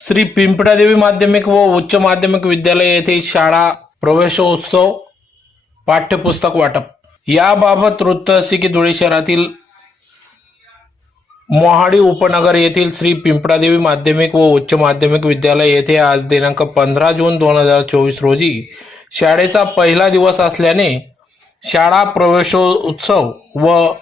श्री पिंपळादेवी माध्यमिक व उच्च माध्यमिक विद्यालय येथे शाळा प्रवेशोत्सव पाठ्यपुस्तक वाटप. याबाबत वृत्त असे की धुळे शहरातील मोहाडी उपनगर येथील श्री पिंपळादेवी माध्यमिक व उच्च माध्यमिक विद्यालय येथे आज दिनांक पंधरा जून दोन हजार चोवीस रोजी शाळेचा पहिला दिवस असल्याने शाळा प्रवेशोत्सव व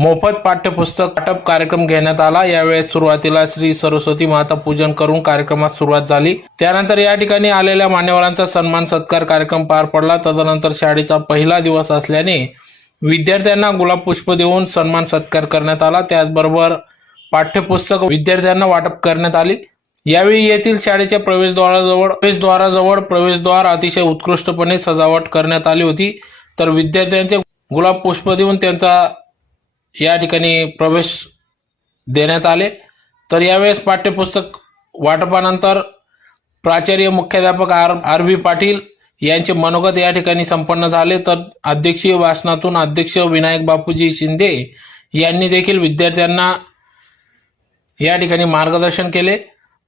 मोफत पाठ्यपुस्तक वाटप कार्यक्रम घेण्यात आला. यावेळेस सुरुवातीला श्री सरस्वती माता पूजन करून कार्यक्रमास सुरुवात झाली. त्यानंतर या ठिकाणी आलेल्या मान्यवरांचा सन्मान सत्कार कार्यक्रम पार पडला. तदनंतर शाळेचा पहिला दिवस असल्याने विद्यार्थ्यांना गुलाब पुष्प देऊन सन्मान सत्कार करण्यात आला. त्याचबरोबर पाठ्यपुस्तक विद्यार्थ्यांना वाटप करण्यात आली. यावेळी येथील शाळेच्या प्रवेशद्वाराजवळ प्रवेशद्वाराजवळ प्रवेशद्वार अतिशय उत्कृष्टपणे सजावट करण्यात आली होती. तर विद्यार्थ्यांचे गुलाब पुष्प देऊन त्यांचा या ठिकाणी प्रवेश देण्यात आले. तर यावेळेस पाठ्यपुस्तक वाटपानंतर प्राचार्य मुख्याध्यापक आर आर व्ही पाटील यांचे मनोगत या ठिकाणी संपन्न झाले. तर अध्यक्षीय भाषणातून अध्यक्ष विनायक बापूजी शिंदे यांनी देखील विद्यार्थ्यांना या ठिकाणी मार्गदर्शन केले.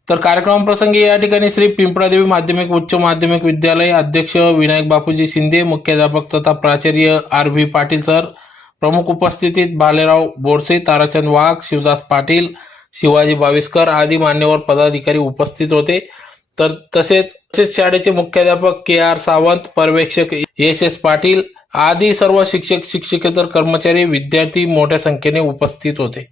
तर कार्यक्रमाप्रसंगी या ठिकाणी श्री पिंपळादेवी माध्यमिक उच्च माध्यमिक विद्यालय अध्यक्ष विनायक बापूजी शिंदे मुख्याध्यापक तथा प्राचार्य आर व्ही पाटील सर प्रमुख उपस्थितीत भालेराव बोरसे ताराचंद वाघ शिवदास पाटील शिवाजी बाविस्कर आदी मान्यवर पदाधिकारी उपस्थित होते. तर तसेच तसेच शाळेचे मुख्याध्यापक के आर सावंत पर्यवेक्षक एस एस पाटील आदी सर्व शिक्षक शिक्षकेतर कर्मचारी विद्यार्थी मोठ्या संख्येने उपस्थित होते.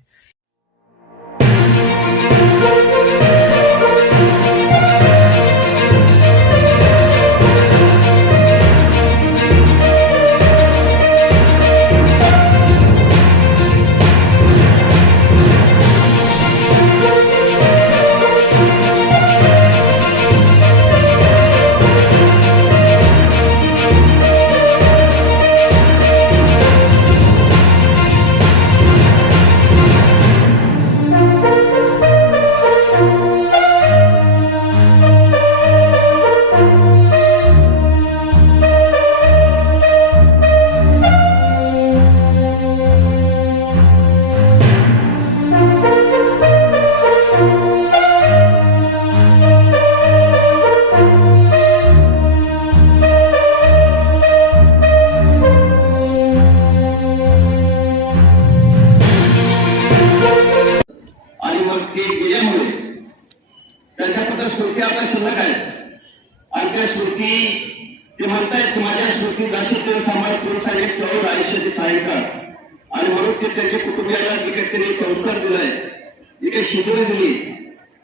जी काही शिकवणी दिली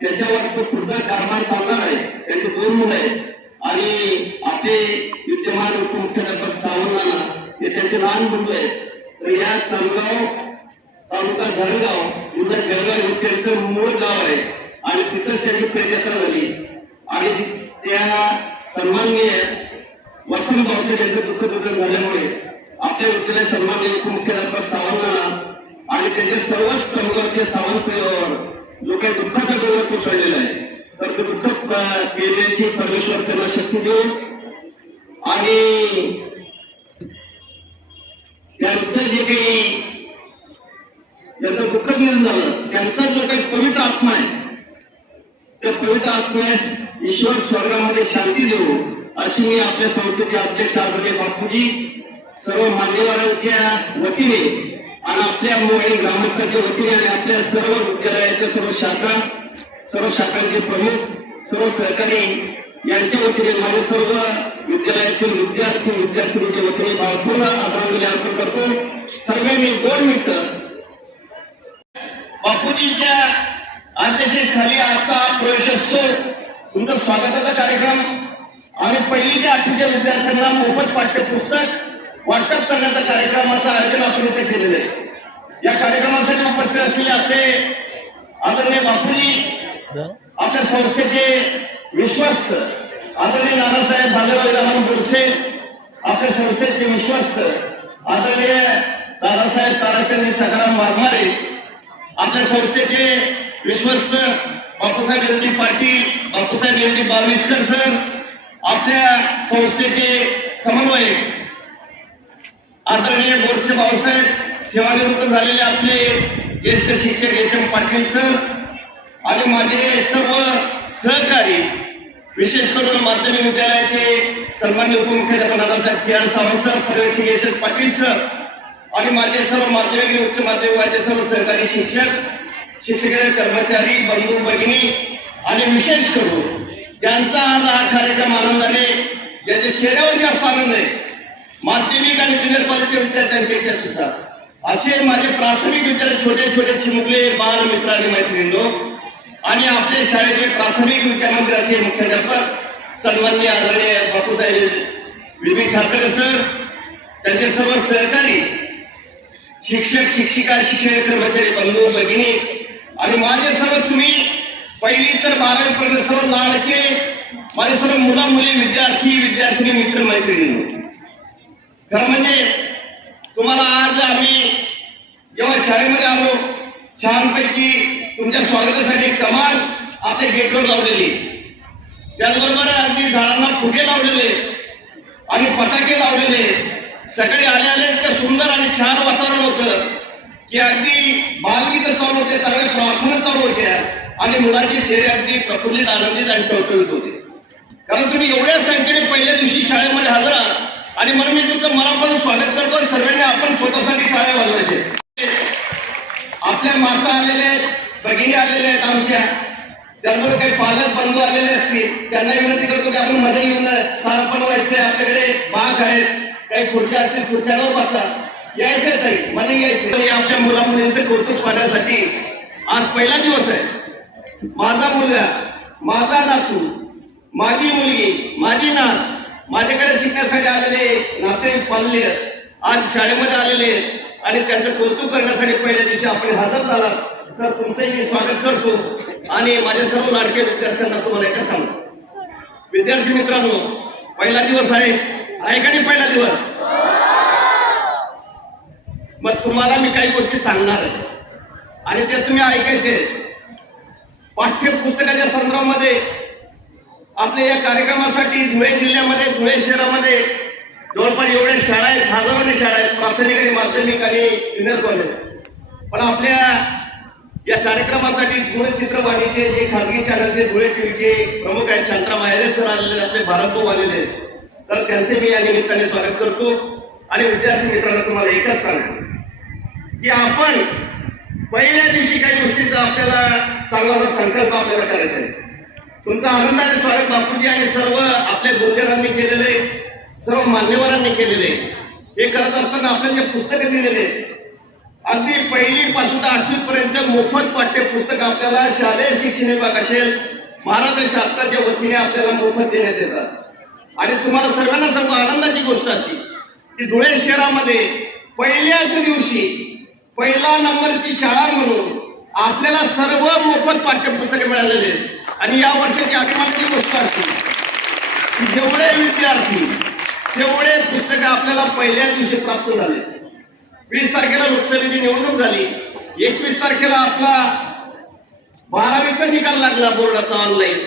त्याच्यावर तो पुढचा कारभार चालणार आहे. त्यांचे दोन मुलं आहेत. आणि आपले विद्यमान उपमुख्याध्यापक सावंतांना हे त्यांचे लहान बंधू आहेत. तर या सामगाव तालुका धरणगाव जिल्हा जळगाव हे त्यांचं मूळ गाव आहे. आणि तिथंच त्यांची प्रेजयात्रा झाली. आणि त्या सन्माननीय वसंत भाऊचे त्यांचं दुःख दुर्घट झाल्यामुळे आपल्या विद्यालय सन्माननीय उपमुख्याध्यापक सावंतांना आणि त्याचे सर्वच समगावचे सावंत जो काही दुःखाचा डोंगर कोसळलेला आहे तर ते दुःख केल्याची परमेश्वर त्यांना शक्ती देऊन आणि त्यांचं जे काही ज्याचं दुःख निर्माण झालं त्यांचा जो काही पवित्र आत्मा आहे त्या पवित्र आत्म्यास ईश्वर स्वर्गामध्ये शांती देऊ अशी मी आपल्या संस्थेचे अध्यक्ष आदरणीय बापूजी सर्व मान्यवरांच्या वतीने आणि आपल्या मोबाईल ग्रामस्थांच्या वतीने आणि आपल्या सर्व विद्यालयाच्या सर्व शाखा सर्व शाखांचे प्रमुख सर्व सहकारी यांच्या वतीने माझे सर्व विद्यालयातील विद्यार्थी विद्यार्थिनीच्या वतीने भावपूर्ण आदरांजली अर्पण करतो. सर्वांनी दोन मिनिटं. बापूजींच्या अध्यक्षतेखाली प्रवेश प्रवेशोत्सव तुमचा स्वागताचा कार्यक्रम आणि पहिली ते आठवीच्या विद्यार्थ्यांना मोफत पाठ्यपुस्तक वाटप करण्याचा कार्यक्रमाचं आयोजन आपण इथे केलेलं आहे. या कार्यक्रमासाठी उपस्थित असलेले आपले आदरणीय बापूजी आपल्या संस्थेचे विश्वस्त आदरणीय नानासाहेब भालेराव लहान बोरसे आपल्या संस्थेचे विश्वस्त आदरणीय दादासाहेब ताराचंद सकाराम वाघमारे आपल्या संस्थेचे विश्वस्त Bapusaheb M D Patil Bapusaheb M D Bavaskar sir आपल्या संस्थेचे समन्वयक आदरणीय बोरसे भाऊसाहेब सेवानिवृत्त झालेले आपले ज्येष्ठ शिक्षक एस एम पाटील सर आणि माझे सर्व सहकारी विशेष करून माध्यमिक विद्यालयाचे सन्मान्य उपमुख्याध्यापक दादासाहेब आर सावंत सर पर्यवेक्षक यशस पाटील सर आणि माझे सर्व माध्यमिक आणि उच्च माध्यमिक माझे सर्व सहकारी शिक्षक शिक्षक कर्मचारी बंधू भगिनी आणि विशेष करून ज्यांचा आज हा कार्यक्रम आनंदाने ज्यांच्या चेहऱ्यावर जास्त आनंद आहे माध्यमिक आणि ज्युनियर कॉलेजच्या विद्यार्थ्यांपेक्षा सुद्धा. असे माझे प्राथमिक विद्यालय छोटे छोटे चिमुकले बाल मित्र आणि मैत्रिणींनो आणि आपले शाळेचे प्राथमिक विद्या मुख्याध्यापक सन्मान्य आदरणीय बापूसाहेब विवेक ठाकरे सर त्यांचे सर्व सहकारी शिक्षक शिक्षिका शिक्षक कर्मचारी बंधू भगिनी आणि माझे सर्व तुम्ही पहिली तर बारावीपर्यंत सर्व लाडके माझे सर्व मुला मुली विद्यार्थी विद्यार्थिनी मित्र मैत्रिणी. खरं म्हणजे तुम्हाला आज आम्ही जेव्हा शाळेमध्ये आलो छानपैकी तुमच्या स्वागतासाठी कमाल आपल्या गेटवर लावलेली. त्याचबरोबर अगदी झाडांना फुगे लावलेले आणि पताके लावलेले. सकाळी आले आले इतकं सुंदर आणि छान वातावरण होतं की अगदी बालगीत चालू होते चांगल्या प्रार्थना चालू होत्या आणि मुलांचे चेहरे अगदी प्रफुल्लित आनंदित आणि टवटवीत होते. कारण तुम्ही एवढ्या संख्येने पहिल्या दिवशी शाळेमध्ये हजर आहात आणि म्हणून मी तुमचं मनापासून स्वागत करतो. सर्वांनी आपण स्वतःसाठी टाळ्या वाजवायचे. आपल्या माता आलेल्या आहेत भगिनी आलेल्या आहेत आमच्या. त्याचबरोबर काही पालक बंधू आलेले असतील त्यांना विनंती करतो की आपण मध्ये येऊन पण व्हायचंय आपल्याकडे बाग आहेत. काही खुर्च्या असतील खुर्च्यावर बसा. यायचंय ताई मध्ये यायचं तरी आपल्या मुला मुलींचं कौतुक पाहण्यासाठी आज पहिला दिवस आहे. माझा मुलगा माझा नातू माझी मुलगी माझी नात माझ्याकडे शिकण्यासाठी आलेले नातेवाईक पालले आज शाळेमध्ये आलेले आणि त्यांचं कौतुक करण्यासाठी पहिल्या दिवशी आपण हजर झाला तर तुमचंही मी स्वागत करतो आणि माझ्या सर्व लाडके विद्यार्थ्यांना तुम्हाला एकच सांगतो. विद्यार्थी मित्रांनो पहिला दिवस आहे. आहे का नाही पहिला दिवस? मग तुम्हाला मी काही गोष्टी सांगणार आहे. आणि त्या तुम्ही ऐकायचे पाठ्यपुस्तकाच्या संदर्भामध्ये आपल्या या कार्यक्रमासाठी धुळे जिल्ह्यामध्ये धुळे शहरामध्ये जवळपास एवढ्या शाळा आहेत हजारोने शाळा आहेत प्राथमिक आणि माध्यमिक आणि ज्युनियर कॉलेज पण आपल्या या कार्यक्रमासाठी दूरचित्रवाणीचे जे खाजगी चॅनलचे धुळे टीव्हीचे प्रमुख आहेत शांतराम आयरे सर आलेले आहेत, आपले भारतभाऊ आलेले आहेत. तर त्यांचे मी या निमित्ताने स्वागत करतो. आणि विद्यार्थी मित्रांनो तुम्हाला एकच सांगतो. की आपण पहिल्या दिवशी काही गोष्टीचा आपल्याला चांगला संकल्प आपल्याला करायचा आहे. तुमचा आनंद आहे स्वागत बापूजी आणि सर्व आपल्या गुरुजनांनी केलेले सर्व मान्यवरांनी केलेले. हे करत असताना आपल्याला जे पुस्तकं दिलेले अगदी पहिली पासून तर आठवी पर्यंत मोफत पाठ्यपुस्तक आपल्याला शालेय शिक्षण विभाग असेल महाराष्ट्र शास्त्राच्या वतीने आपल्याला मोफत देण्यात येतात. आणि तुम्हाला सर्वांना सर्व आनंदाची गोष्ट अशी की धुळे शहरामध्ये पहिल्याच दिवशी पहिला नंबरची शाळा म्हणून आपल्याला सर्व मोफत पाठ्यपुस्तके मिळालेली आहेत. आणि या वर्षाची अभिमानाची गोष्ट असते की जेवढे विद्यार्थी तेवढे पुस्तकं आपल्याला पहिल्या दिवशी प्राप्त झाले. वीस तारखेला लोकसभेची निवडणूक झाली. एकवीस तारखेला आपला बारावीचा निकाल लागला बोर्डाचा ऑनलाईन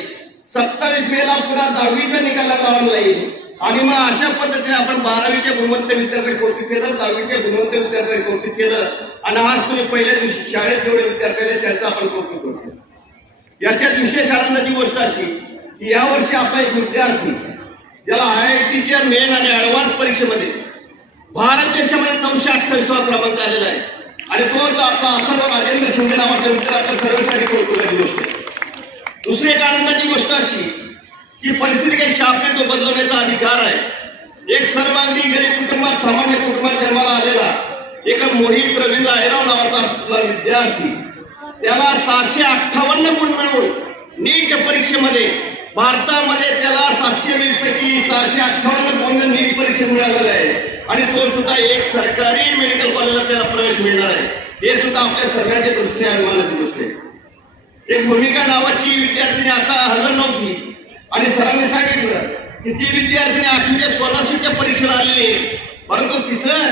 सत्तावीस मेला पुन्हा दहावीचा निकाल लागला ऑनलाईन आणि मग अशा पद्धतीने आपण बारावीच्या गुणवंत विद्यार्थी कौतुक केलं दहावीच्या गुणवंत विद्यार्थी कौतुक केलं आणि आज तुम्ही पहिल्या दिवशी शाळेत जेवढे विद्यार्थी त्यांचं आपण कौतुक करतो. याच्यात विशेष आनंदाची गोष्ट अशी की यावर्षी आपला एक विद्यार्थी ज्याला आय आय टीच्या मेन आणि ॲडव्हान्स परीक्षेमध्ये भारत देशामध्ये नऊशे अठ्ठावीसवा क्रमांक आलेला आहे. आणि तो जो आपला अथर्व राजेंद्र शिंदे नावाचा मित्र आपल्या सर्वांसाठी कौतुकाची गोष्ट आहे. दुसरी एक आनंदाची गोष्ट अशी की परिस्थिती काही शापने तो बदलवण्याचा अधिकार आहे. एक सर्वांगीण गरीब कुटुंबात सामान्य कुटुंबात जन्माला आलेला एका मोहित रवींद्र अहिराव नावाचा आपला विद्यार्थी त्याला सहाशे अठ्ठावन्न गुण मिळून नीट परीक्षेमध्ये भारतामध्ये त्याला सातशे वीस पैकी सहाशे अठ्ठावन्न गुण नीट परीक्षा मिळालेला आहे. आणि तो सुद्धा एक सरकारी मेडिकल कॉलेजला त्याला प्रवेश मिळणार आहे. हे सुद्धा आपल्या सरकारच्या दृष्टीने अभिमानाची गोष्ट आहे. एक भूमिका नावाची विद्यार्थिनी आता हजर नव्हती. आणि सरांनी सांगितलं की ती विद्यार्थिनी आठवीच्या स्कॉलरशिपच्या परीक्षेला आलेली आहे. परंतु तिचं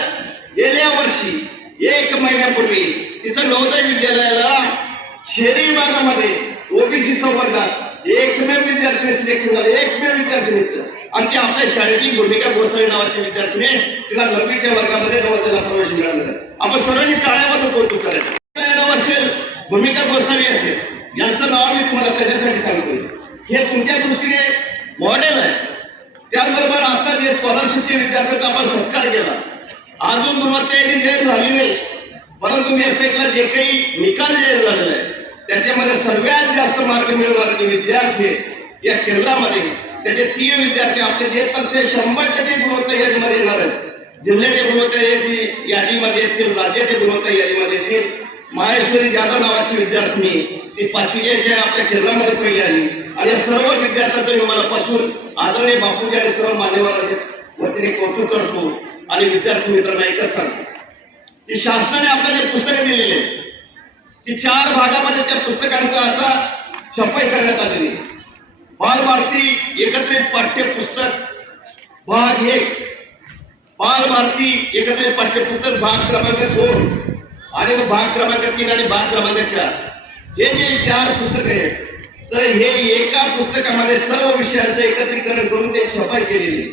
गेल्या वर्षी एक महिन्यापूर्वी तिथं नवोदय विद्यालयाला. शहरी विभागामध्ये ओबीसी संवर्गात एकमेव विद्यार्थी सिलेक्शन झालं एकमेव विद्यार्थिनीचं आणि ती आपल्या शाळेची भूमिका गोसावी नावाची विद्यार्थीने तिला नववीच्या वर्गामध्ये नवोदयाला प्रवेश मिळाला आपण सर्वांनी टाळ्यामध्ये कौतुक करायचं असेल? भूमिका गोसावी असेल. यांचं नाव मी तुम्हाला त्याच्यासाठी सांगतो हे तुमच्या दृष्टीने मॉडेल आहे. त्याचबरोबर आता जे स्कॉलरशिपचे विद्यार्थ्यांचा आपण सत्कार केला. अजून गुणवत्ता याची जाहीर झाली नाही. परंतु वेबसाईटला जे काही निकाल द्यायला झालेला आहे त्याच्यामध्ये सर्वात जास्त मार्क मिळवणारे जे विद्यार्थी या केंद्रामध्ये त्याचे तीन विद्यार्थी आपले जे तर ते शंभर टक्के गुणवत्ता यादीमध्ये येणार आहेत. जिल्ह्याच्या गुणवत्ता यादी यादीमध्ये येतील राज्याच्या गुणवत्ता यादीमध्ये येतील. माहेश्वरी जाधव नावाची विद्यार्थिनी ती पाचवीच्या आपल्या केंद्रामध्ये पहिली आली. आणि सर्व विद्यार्थ्यांचं मी मनापासून आदरणीय बापूजी आणि सर्व मान्यवरांच्या वतीने कौतुक करतो आणि विद्यार्थी मित्रांना एकच सांगतो. की शासनाने आपल्याला जे पुस्तकं दिलेली आहेत. की चार भागामध्ये त्या पुस्तकांचं आता छपाई करण्यात आलेली आहे. बालभारती एकत्रित पाठ्यपुस्तक भाग एक. बालभारती एकत्रित पाठ्यपुस्तक भाग क्रमांक दोन आणि भाग क्रमांक तीन आणि भाग क्रमांक चार. हे जे चार पुस्तक आहेत तर हे एका पुस्तकामध्ये सर्व विषयांचं एकत्रीकरण करून ते छपाई केलेली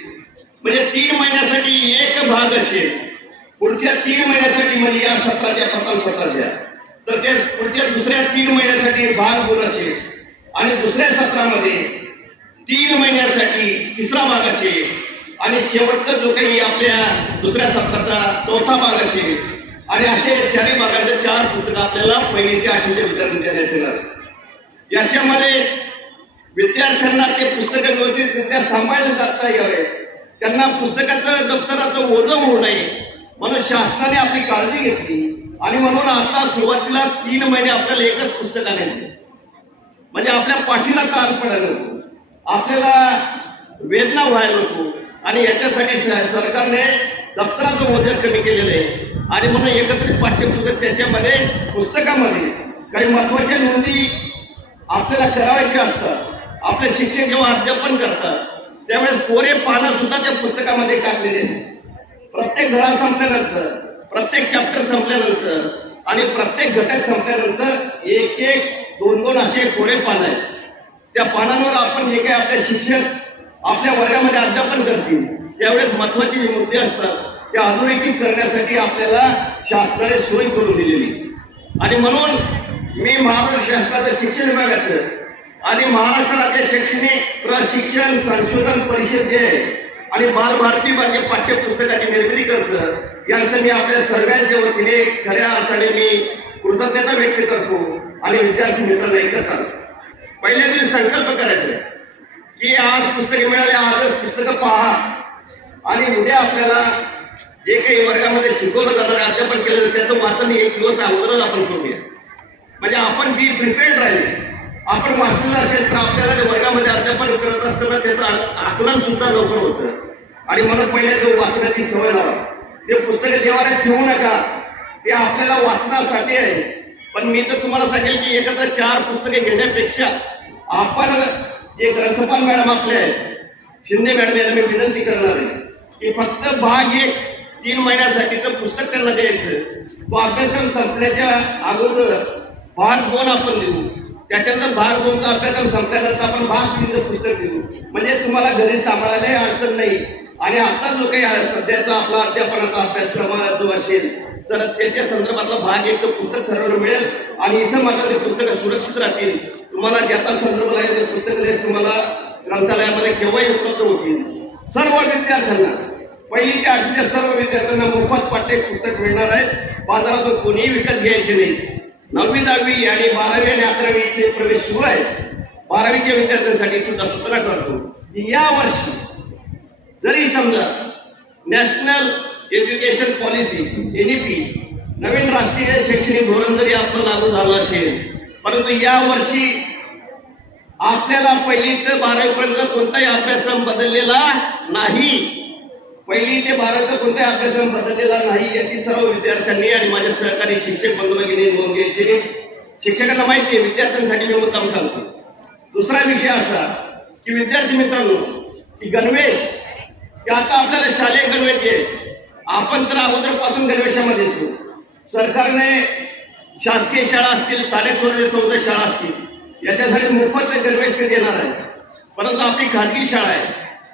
म्हणजे तीन महिन्यासाठी एक भाग असेल पुढच्या तीन महिन्यासाठी म्हणजे या सत्राच्या प्रथम सत्राच्या. तर ते पुढच्या दुसऱ्या तीन महिन्यासाठी भाग दोन असेल आणि दुसऱ्या सत्रामध्ये तीन महिन्यासाठी तिसरा भाग असेल आणि शेवटचा जो काही आपल्या दुसऱ्या सत्राचा चौथा भाग असेल आणि असे चारही भागाचे चार पुस्तकं आपल्याला पहिली ते आठवीच्या विद्यार्थी देण्यात येणार. याच्यामध्ये विद्यार्थ्यांना ते पुस्तकं व्यवस्थितरित्या सांभाळले जाता यावे. त्यांना पुस्तकाचं दप्तराचं ओझं होऊ नये. म्हणून शासनाने आपली काळजी घेतली. आणि म्हणून आता सुरुवातीला तीन महिने आपल्याला एकच पुस्तक आणायचे म्हणजे आपल्या पाठीला ताण पडायला नको. आपल्याला वेदना व्हायला नको. आणि याच्यासाठी सरकारने दप्तराचं वजन कमी केलेलं आहे. आणि म्हणून एकत्रित पाठ्यपुस्तक त्याच्यामध्ये पुस्तकामध्ये काही महत्त्वाच्या नोंदी आपल्याला करावायच्या असतात. आपले शिक्षण जेव्हा अध्यापन करतात त्यावेळेस कोरे पानं सुद्धा त्या पुस्तकामध्ये टाकलेले आहेत. प्रत्येक धडा संपल्यानंतर प्रत्येक चॅप्टर संपल्यानंतर आणि प्रत्येक घटक संपल्यानंतर एक एक दोन दोन असे कोरे पान आहेत. त्या पानांवर आपण जे काही आपले शिक्षक आपल्या वर्गामध्ये अध्यापन करतील त्यावेळेस महत्त्वाचे जे मुद्दे असतात ते अधोरेखित करण्यासाठी आपल्याला शासनाने सोय करून दिलेली. आणि म्हणून मी महाराष्ट्र शासनाचं शिक्षण विभागाचं आणि महाराष्ट्र राज्य शैक्षणिक प्रशिक्षण संशोधन परिषद जे आहे आणि बालभारती बागे पाठ्यपुस्तकाची निर्मिती करतं यांचं मी आपल्या सर्वांच्या वतीने खऱ्या अर्थाने मी कृतज्ञता व्यक्त करतो आणि विद्यार्थी मित्रांना एकच सांगतो. पहिल्या दिवशी संकल्प करायचा आहे की आज पुस्तके मिळाले आजच पुस्तकं पहा. आणि उद्या आपल्याला जे काही वर्गामध्ये शिकवलं जाणार अध्यापन केलं त्याचं वाचन एक दिवस अगोदरच आपण करूया. म्हणजे आपण बी प्रिपेअर्ड राहिले. आपण वाचलेलं असेल तर आपल्याला वर्गामध्ये अध्यापन करत असताना त्याचं आकलन सुद्धा लवकर होतं. आणि म्हणून पहिले जो वाचण्याची सवय लावा. ते पुस्तक देवाला ठेवू नका. ते आपल्याला वाचण्यासाठी आहे. पण मी तर तुम्हाला सांगेल की एकत्र चार पुस्तके घेण्यापेक्षा आपण जे ग्रंथपाल मॅडम आपले आहेत शिंदे मॅडम यांना मी विनंती करणार आहे की फक्त भाग एक तीन महिन्यासाठीचं पुस्तक त्यांना द्यायचं. तो अभ्यासक्रम संपण्याच्या अगोदर भाग दोन आपण देऊ. त्याच्यानंतर भाग दोनचा अभ्यासक्रम संपल्यानंतर आपण भाग तीनचं पुस्तक देऊ म्हणजे तुम्हाला घरी सांभाळायला अडचण नाही. आणि आता जो काही सध्याचा आपला अध्यापनाचा अभ्यासक्रम जो असेल तर त्याच्या संदर्भातला भाग एकचं पुस्तक सर्वांना मिळेल. आणि इथं मात्र ते पुस्तकं सुरक्षित राहतील. तुम्हाला ज्याचा संदर्भ लागेल ते पुस्तक तुम्हाला ग्रंथालयामध्ये केव्हाही उपलब्ध होतील. सर्व विद्यार्थ्यांना पहिली ते आठवीच्या सर्व विद्यार्थ्यांना मोफत पाठ्य पुस्तक मिळणार आहेत. बाजारातून कोणीही विकत घ्यायचे नाही. नववी दहावी आणि बारावी आणि अकरावीचे प्रवेश सुरू आहे बारावीच्या विद्यार्थ्यांसाठी सुद्धा सूचना करतो की या वर्षी जरी समजा नॅशनल एज्युकेशन पॉलिसी एनईपी नवीन राष्ट्रीय शैक्षणिक धोरण जरी आपण लागू झालं असेल परंतु या वर्षी आपल्याला पहिली ते बारावीपर्यंत कोणताही अभ्यासक्रम बदललेला नाही. पहिली ते बारावीचा कोणताही अभ्यासक्रम बदललेला नाही याची सर्व विद्यार्थ्यांनी आणि माझ्या सहकारी शिक्षक बंधू भगिनी नोंद घ्यायची. शिक्षकांना माहिती आहे विद्यार्थ्यांसाठी मी मुद्दाम सांगतो. दुसरा विषय असा की विद्यार्थी मित्रांनो की गणवेश की आता आपल्याला शालेय गणवेश घे आपण तर अगोदरपासून गणवेशामध्ये येतो. सरकारने शासकीय शाळा असतील स्थानिक स्वराज्य संस्था शाळा असतील याच्यासाठी मोफत गणवेश ते देणार आहे. परंतु आपली खाजगी शाळा आहे.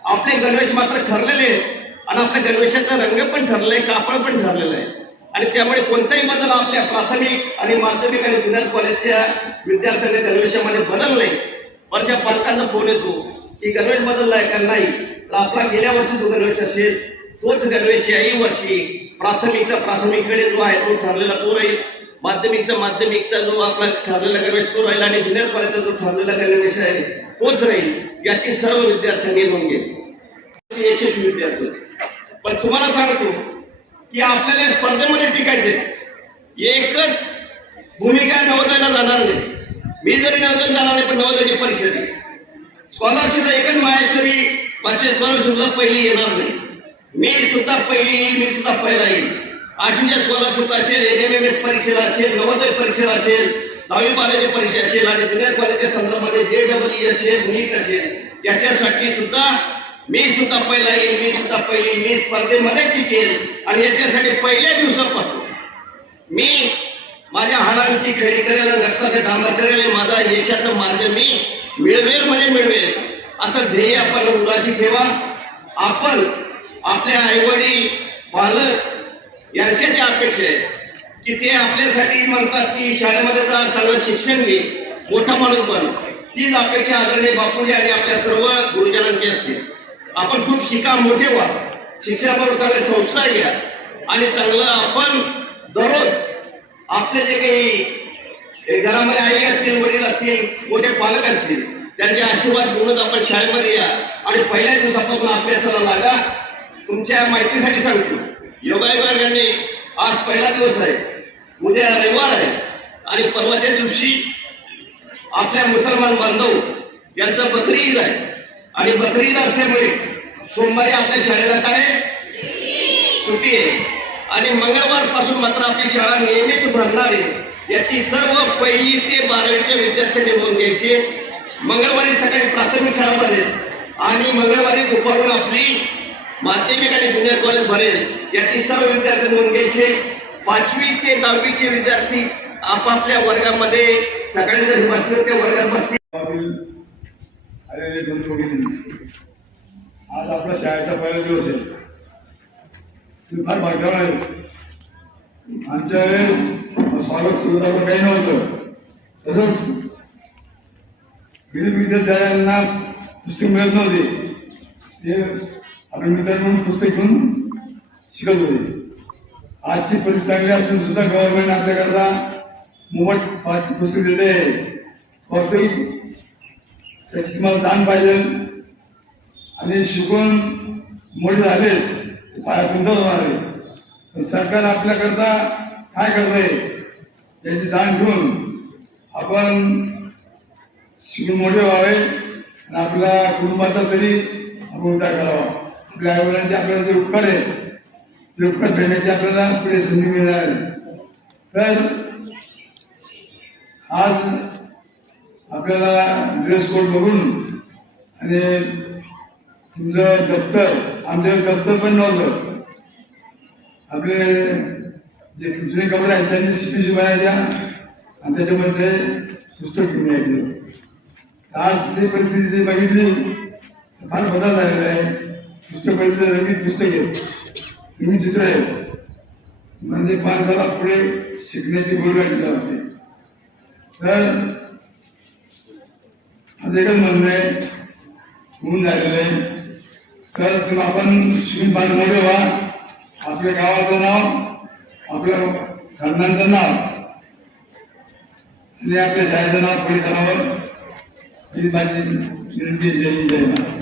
आपले गणवेश मात्र ठरलेले आहेत. आणि आपल्या गणवेशाचा रंग पण ठरलाय कापड पण ठरलेलं आहे. आणि त्यामुळे कोणताही बदल आपल्या प्राथमिक आणि माध्यमिक आणि ज्युनियर कॉलेजच्या विद्यार्थ्यांच्या गणवेशामध्ये बदल नाही. वर्षा पालकांना फोन येतो की गणवेश बदललाय का नाही? तर आपला गेल्या वर्षी जो गणवेश असेल तोच गणवेश याही वर्षी प्राथमिकचा प्राथमिककडे जो आहे तो ठरलेला तो राहील. माध्यमिकचा माध्यमिकचा जो आपला ठरलेला गणवेश तो राहील आणि ज्युनियर कॉलेजचा जो ठरलेला गणवेश आहे तोच राहील. याची सर्व विद्यार्थ्यांनी नोंद घ्यायची यशस्वी विद्यार्थी पण तुम्हाला सांगतो की आपल्याला स्पर्धेमध्ये टिकायचे एकच भूमिका नवोदयला जाणार नाही. मी जरी नवोदय जाणार नाही पण नवोदयाची परीक्षा दे स्कॉलरशिपला एकच माहेश्वरी पाचशे स्कॉलरशिपला पहिली येणार नाही. मी सुद्धा पहिली येईल मी सुद्धा पहिला येईल. आठवीच्या स्कॉलरशिप असेल एन एम एम एस परीक्षेला असेल नवोदय परीक्षेला असेल दहावी बारावी परीक्षा असेल आणि ज्युनियर कॉलेजच्या संदर्भामध्ये जे डबल असेल नीट असेल याच्यासाठी सुद्धा मी सुद्धा पहिला येईल मी सुद्धा पहिली मी स्पर्धेमध्ये टिकेल आणि याच्यासाठी पहिल्या दिवसापासून मी माझ्या हाडांची खेळी करेल आणि रक्ताचे करायला करेल माझा यशाचा मार्ग मी मिळवेल म्हणजे मिळवेल. असं ध्येय आपण उदाशी ठेवा. आपण आपले आईवडील पालक यांच्या ज्या अपेक्षा आहेत की ते आपल्यासाठी म्हणतात की शाळेमध्ये जा चांगलं शिक्षण घे. मोठा माणूस बन. तीच अपेक्षा आदरणीय बापूजी आणि आपल्या सर्व गुरुजनांची असतील आपण खूप शिका मोठे व्हा. शिक्षणाबरोबर चांगले संस्कार घ्या. आणि चांगलं आपण दररोज आपले जे काही घरामध्ये आई असतील वडील असतील मोठे पालक असतील त्यांचे आशीर्वाद घेऊनच आपण शाळेमध्ये या. आणि पहिल्या दिवसापासून अभ्यासाला लागा. तुमच्या माहितीसाठी सांगतो. योगायोगाने आज पहिला दिवस आहे. उद्या रविवार आहे. आणि परवाच्या दिवशी आपल्या मुसलमान बांधव यांचं बकरी ईद आहे. आणि बकरी ईद असल्यामुळे सोमवारी आपल्या शाळेला काय सुट्टी आहे. आणि मंगळवारपासून मात्र आपली शाळा नियमित भरणार आहे. याची सर्व पहिली ते बारावीच्या विद्यार्थ्यांनी नोंद घ्यायची. मंगळवारी सकाळी प्राथमिक शाळा भरेल. आणि मंगळवारी दुपारून आपली माध्यमिक आणि ज्युनियर कॉलेज भरेल. याची सर्व विद्यार्थी नोंद घ्यायचे. पाचवी ते दहावीचे विद्यार्थी आपापल्या वर्गामध्ये सकाळी जर बसले त्या वर्गात बसतील गावातील आलेले दोन भगिनी आज आपला शाळेचा पहिला दिवस आहे. तुम्ही फार भाग्यवान आहे. आमच्या वेळेस स्वागत सुविधा पण काही नव्हतं. तसंच गरीब विद्यार्थ्यांना पुस्तक मिळत नव्हते. ते आपले मित्र म्हणून पुस्तक घेऊन शिकत होते. आजची परिस्थिती चांगली असून सुद्धा गव्हर्नमेंट आपल्याकरता मोफत पुस्तक देते. फक्त त्याची तुम्हाला जाण पाहिजे. आणि शिकून मोठे झाले ते होणार आहे. पण सरकार आपल्याकरता काय करत आहे याची जाण घेऊन आपण शिकून मोठे व्हावे आणि आपल्या कुटुंबाचा तरी आपण उद्धार करावा. आपल्या आईवडिलांचे आपल्याला जे उपकार आहेत ते उपकार फेडण्याची आपल्याला पुढे संधी मिळणार तर आज आपल्याला ड्रेस कोड बघून आणि तुमचं दप्तर आमचं दप्तर पण नव्हतं. आपले जे जुने कपडे आहेत त्यांनी शिपी बाहेरच्या आणि त्याच्यामध्ये पुस्तक घेऊन यायचं. आज जी परिस्थिती जी बघितली फार बदल झालेला आहे. पुस्तक बघितलं रंगीत पुस्तक आहे तुम्ही चित्र आहे म्हणजे माणसाला पुढे शिकण्याची गोड वाटली आपली. तर आज एकच म्हणणं आहे होऊन झालेलं आहे. तर तुम्ही आपण शिकून फार मोठे व्हा. आपल्या गावाचं नाव आपल्या खानदानचं नाव आणि आपल्या शाळेचं नाव पुढे करावं ही माझी विनंती जय जय